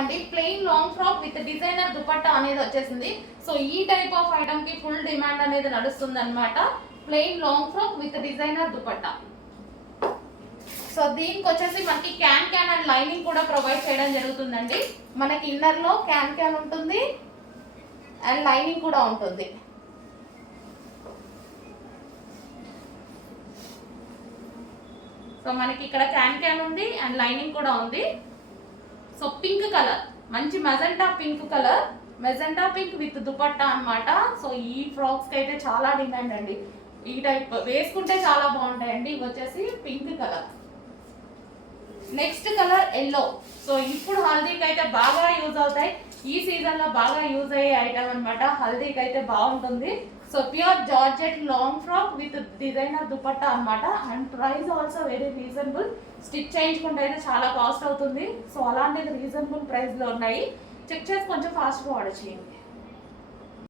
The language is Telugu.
చూద్దామండి. Plain long frock with designer dupatta అనేది వచ్చేసింది. సో ఈ టైప్ ఆఫ్ ఐటమ్ కి ఫుల్ డిమాండ్ అనేది నడుస్తుంది అనమాట. Plain long frock with designer dupatta. So దీనికి వచ్చేసి మనకి క్యాన్ అండ్ లైనింగ్ కూడా ప్రొవైడ్ చేయడం జరుగుతుందండి. మనకి ఇన్నర్ లో క్యాన్ ఉంటుంది అండ్ లైనింగ్ కూడా ఉంటుంది. సో మనకి ఇక్కడ క్యాన్ ఉంది అండ్ లైనింగ్ కూడా ఉంది. సో పింక్ కలర్, మంచి magenta pink colour, magenta pink with dupatta అన్నమాట. సో ఈ ఫ్రాక్స్ కి అయితే చాలా డిమాండ్ అండి. ఈ టైప్ వేసుకుంటే చాలా బాగుంటాయండి. ఇవి వచ్చేసి pink colour. Next colour yellow. So ఇప్పుడు హల్దీకి అయితే బాగా యూజ్ అవుతాయి. ఈ సీజన్ లో బాగా యూజ్ అయ్యే ఐటమ్ అనమాట. హల్దీకి అయితే బాగుంటుంది. So pure georgette long frock with designer dupatta అనమాట. And price also very reasonable. Stitch చేయించుకుంటే అయితే చాలా కాస్ట్ అవుతుంది. సో అలాంటిది రీజనబుల్ ప్రైస్ లో ఉన్నాయి. చెక్ చేసి కొంచెం ఫాస్ట్గా ఆర్డర్ చేయండి.